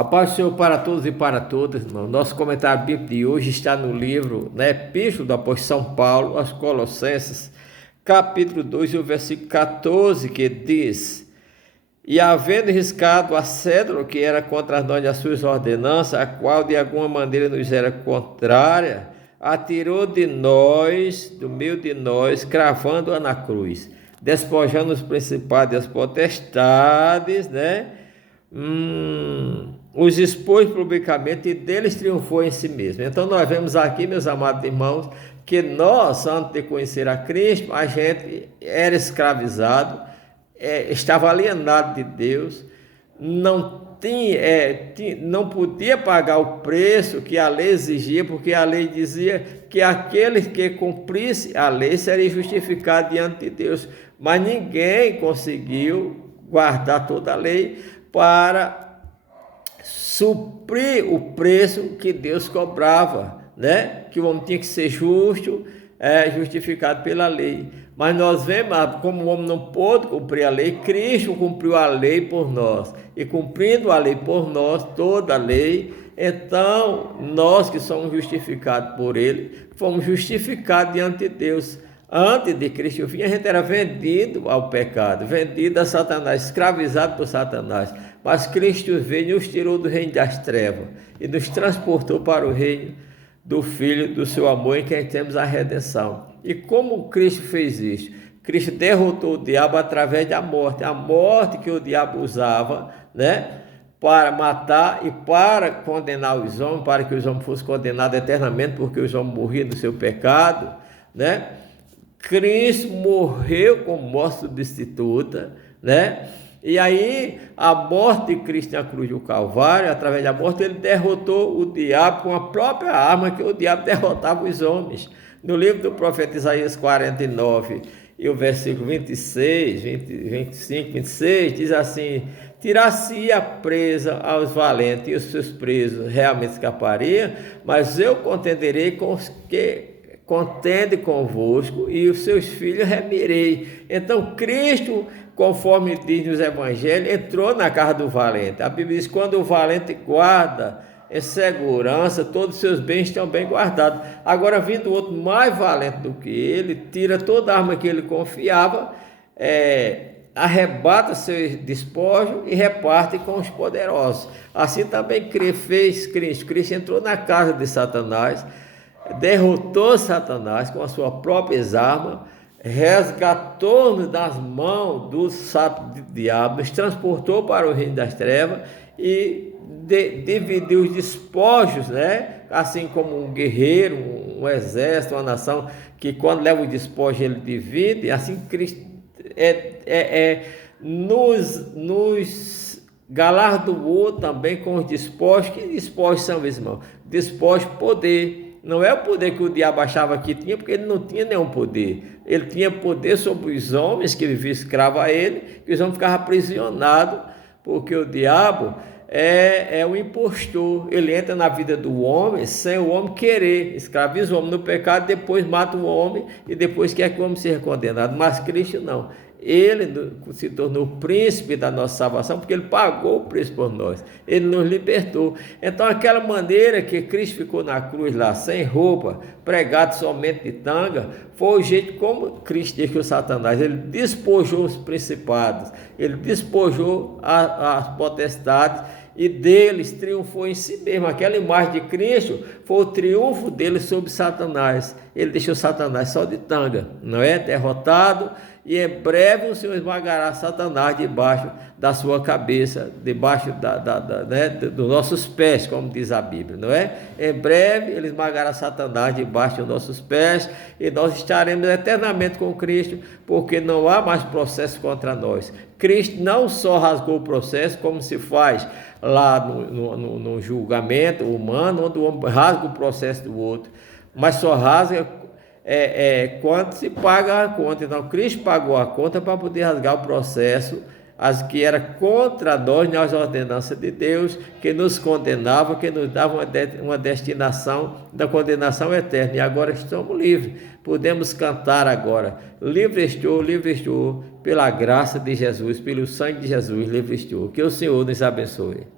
A paz do Senhor para todos e para todas, irmão. Nosso comentário bíblico de hoje está no livro, na Epístola do apóstolo São Paulo aos Colossenses, capítulo 2, e o versículo 14, que diz: E havendo riscado a cédula que era contra nós as suas ordenanças, a qual de alguma maneira nos era contrária, atirou de nós, do meio de nós, cravando-a na cruz, despojando os principados e as potestades, os expôs publicamente e deles triunfou em si mesmo. Então nós vemos aqui, meus amados irmãos, que nós, antes de conhecer a Cristo, a gente era escravizado, estava alienado de Deus, não podia pagar o preço que a lei exigia, porque a lei dizia que aquele que cumprisse a lei seria justificado diante de Deus, mas ninguém conseguiu guardar toda a lei para suprir o preço que Deus cobrava, que o homem tinha que ser justo, justificado pela lei. Mas nós vemos, como o homem não pôde cumprir a lei, Cristo cumpriu a lei por nós. E cumprindo a lei por nós, toda a lei, então nós que somos justificados por Ele, fomos justificados diante de Deus. Antes de Cristo vir, a gente era vendido ao pecado, vendido a Satanás, escravizado por Satanás. Mas Cristo veio e nos tirou do reino das trevas e nos transportou para o reino do Filho do seu amor, em quem temos a redenção. E como Cristo fez isso? Cristo derrotou o diabo através da morte, a morte que o diabo usava, para matar e para condenar os homens, para que os homens fossem condenados eternamente, porque os homens morriam do seu pecado, Cristo morreu como morte substituta, E aí, a morte de Cristo na cruz do Calvário, através da morte, ele derrotou o diabo com a própria arma que o diabo derrotava os homens. No livro do profeta Isaías 49, e o versículo 26, 25, 26, diz assim: tirar-se-ia presa aos valentes, e os seus presos realmente escapariam, mas eu contenderei com os que contende convosco, e os seus filhos remirei. Então Cristo, conforme diz nos evangelhos, entrou na casa do valente. A Bíblia diz: quando o valente guarda em segurança, todos os seus bens estão bem guardados. Agora, vindo outro mais valente do que ele, tira toda a arma que ele confiava, arrebata seus despojos e reparte com os poderosos. Assim também fez Cristo. Cristo entrou na casa de Satanás, derrotou Satanás com as suas próprias armas, resgatou-nos das mãos do diabo, nos transportou para o reino das trevas e dividiu os despojos, assim como um guerreiro, um exército, uma nação, que quando leva o despojo ele divide. Assim Cristo nos galardoou também com os despojos. Que despojos são, meus irmãos? Despojos, poder. Não é o poder que o diabo achava que tinha, porque ele não tinha nenhum poder. Ele tinha poder sobre os homens que viviam escravo a ele, que os homens ficavam aprisionados, porque o diabo é o impostor. Ele entra na vida do homem sem o homem querer, escraviza o homem no pecado, depois mata o homem e depois quer que o homem seja condenado. Mas Cristo não. Ele se tornou príncipe da nossa salvação, porque ele pagou o preço por nós, ele nos libertou. Então, aquela maneira que Cristo ficou na cruz lá, sem roupa, pregado somente de tanga, foi o jeito como Cristo deixou Satanás. Ele despojou os principados, ele despojou as potestades e deles triunfou em si mesmo. Aquela imagem de Cristo foi o triunfo dele sobre Satanás. Ele deixou Satanás só de tanga, derrotado. E em breve o Senhor esmagará Satanás debaixo da sua cabeça, debaixo dos nossos pés, como diz a Bíblia, Em breve ele esmagará Satanás debaixo dos nossos pés e nós estaremos eternamente com Cristo, porque não há mais processo contra nós. Cristo não só rasgou o processo, como se faz lá no julgamento humano, onde o homem rasga o processo do outro, mas só rasga quando se paga a conta. Então Cristo pagou a conta para poder rasgar o processo, as que era contra nós nas ordenanças de Deus, que nos condenava, que nos dava uma destinação da condenação eterna. E agora estamos livres, podemos cantar agora: livre estou, pela graça de Jesus, pelo sangue de Jesus, livre estou. Que o Senhor nos abençoe.